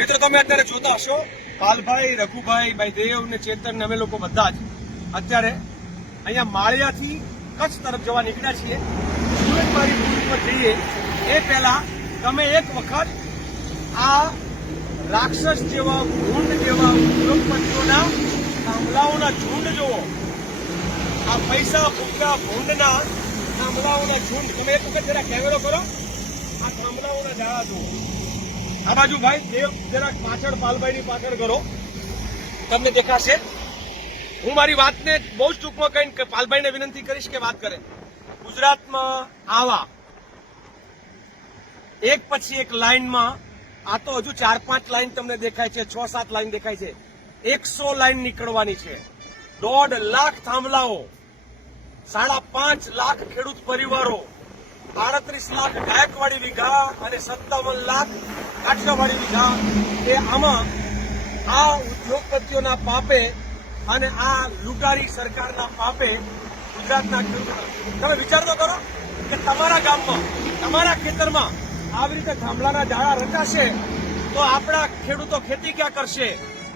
મિત્રો તમે અત્યારે જોતા હશો પાલભાઈ, રઘુભાઈ, ભાઈ દેવ ને ચેતન ને અમે લોકો બધા જ અત્યારે અહીંયા માળિયાથી કચ્છ તરફ જવા નીકળ્યા છીએ. સુરતમારી પુલ પર જઈએ એ પહેલા તમે એક વખત આ રાક્ષસ જેવા ભૂંડ જેવા ઉદ્યોગપતિઓના થાંભલાઓના ઝુંડ જુઓ. આ પૈસા ભૂખા ભૂંડના થાંભલાઓના ઝુંડ. તમે એક વખત જરા કેમેરો કરો, આ થાંભલાઓના ઝાડા જુઓ. આ બાજુ ભાઈ દેવ જરાક પાછળ, પાલભાઈની પાછળ કરો, તમને દેખાશે. હું મારી વાતને બહુ જ ટૂંકમાં કહીને પાલભાઈને વિનંતી કરીશ કે વાત કરે. ગુજરાતમાં આવા એક પછી એક લાઈનમાં, આ તો હજુ 4-5 લાઈન તમને દેખાય છે, 6-7 લાઈન દેખાય છે, 100 લાઈન નીકળવાની છે. 1.5 લાખ થાંભલાઓ, 5.5 લાખ ખેડૂત પરિવારો, 38 લાખ ગાયકવાડી વીઘા અને 57 લાખ કાઠિયાવાડી વીઘા એ આમાં આ ઉદ્યોગપતિઓના પાપે અને આ લૂંટારી સરકારના પાપે ગુજરાતના ખેડૂતો. તમે વિચાર તો કરો કે તમારા ગામમાં, તમારા ખેતરમાં આવી રીતે થાંભલાના ઝાડા રચાશે તો આપણા ખેડૂતો ખેતી ક્યાં કરશે,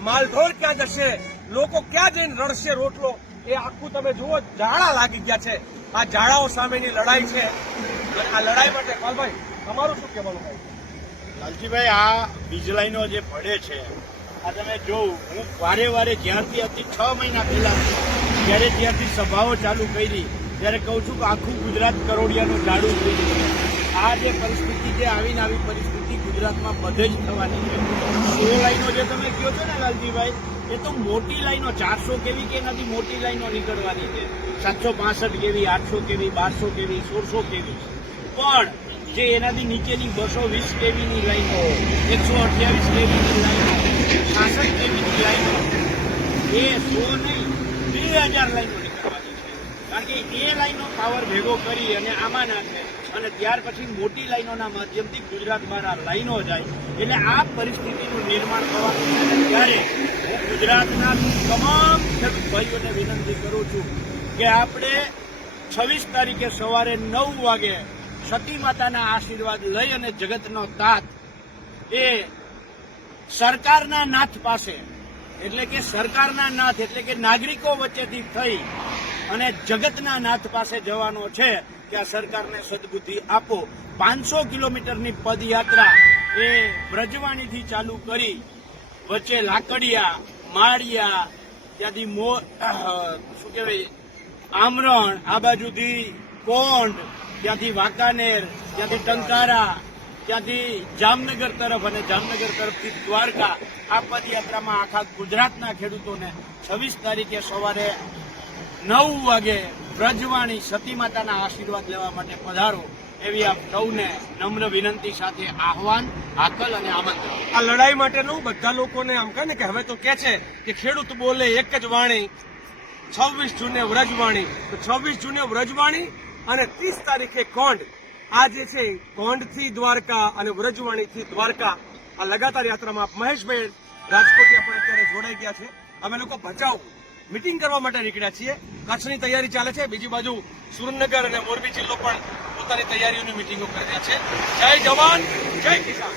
માલઢોર ક્યાં જશે, લોકો ક્યાં જઈને રડશે રોટલો? એ આખું તમે જુઓ, ઝાડા લાગી ગયા છે. આ ઝાડાઓ સામેની લડાઈ છે. આ લડાઈ માટે પાલભાઈ તમારું શું કહેવાનું ભાઈ? લાલજીભાઈ, આ વીજ લાઈનો જે પડે છે, આ તમે જોઉં, હું વારે વારે જ્યારથી હતી 6 મહિના પહેલા જ્યારે ત્યારથી સભાઓ ચાલુ કરી ત્યારે કહું છું કે આખું ગુજરાત કરોડિયાનું ઝાડું થઈ ગયું છે. આ જે પરિસ્થિતિ જે આવીને આવી પરિસ્થિતિ ગુજરાતમાં બધે જ થવાની છે. 16 લાઈનો જે તમે કહો છો ને લાલજીભાઈ, એ તો મોટી લાઈનો 400 કેવી કે એનાથી મોટી લાઈનો નીકળવાની છે. 765 કેવી, 800 કેવી, 1200 કેવી, 1600 કેવી. પણ જે એનાથી નીચેની 220 કેવીની લાઈનો, 128 કેવીની લાઈનો, 66 કેવીની લાઈનો, એ 100 નહીં 2000 લાઈનો નીકળવાની છે. કારણ કે એ લાઈનો પાવર ભેગો કરી અને આમાં નાખે અને ત્યાર પછી મોટી લાઈનોના માધ્યમથી ગુજરાતમાં આ લાઈનો જાય. એટલે આ પરિસ્થિતિનું નિર્માણ થવાનું છે. ત્યારે હું ગુજરાતના તમામ ખેડૂત ભાઈઓને વિનંતી કરું છું કે આપણે 26 તારીખે સવારે 9 વાગે સતી માતાના આશીર્વાદ લઈ અને જગતનો તાત એ સરકારના નાથ પાસે, એટલે કે સરકારના નાથ એટલે કે નાગરિકો વચ્ચેથી થઈ અને જગતના નાથ પાસે જવાનો છે કે આ સરકારને સદબુદ્ધિ આપો. 500 કિલોમીટરની પદયાત્રા એ બ્રજવાણીથી ચાલુ કરી વચ્ચે લાકડિયા, માળિયા, ત્યાંથી શું કહેવાય આમરણ, આ બાજુથી કોંઢ, ત્યાંથી વાંકાનેર, ત્યાંથી ટંકારા, ત્યાંથી જામનગર તરફ અને જામનગર તરફથી દ્વારકા. આ પદયાત્રામાં આખા ગુજરાતના ખેડૂતોને 26 તારીખે સવારે 9 વાગે બ્રજવાણી સતી માતાના આશીર્વાદ લેવા માટે પધારો એવી આપ સૌને નમ્ર વિનંતી સાથે આહવાન, હાકલ અને આમંત્રણ. આ લડાઈ માટેનું બધા લોકોને આમ કહે ને કે હવે તો કે છે કે ખેડૂત બોલે એક જ વાણી, 26 જૂને વ્રજવાણી. તો 26 જૂને વ્રજવાણી અને 30 તારીખે કોંઢ. આ જે છે કોંઢથી દ્વારકા અને વ્રજવાણીથી દ્વારકા, આ લગાતાર યાત્રામાં મહેશભાઈ રાજકોટિયા પણ અત્યારે જોડાઈ ગયા છે. અમે લોકો ભચાઉ મિટિંગ કરવા માટે નીકળ્યા છીએ. કચ્છની તૈયારી ચાલે છે, બીજી બાજુ સુરેન્દ્રનગર અને મોરબી જિલ્લો પણ પોતાની તૈયારીઓની મિટિંગો કરી રહ્યા છે. જય જવાન, જય કિસાન.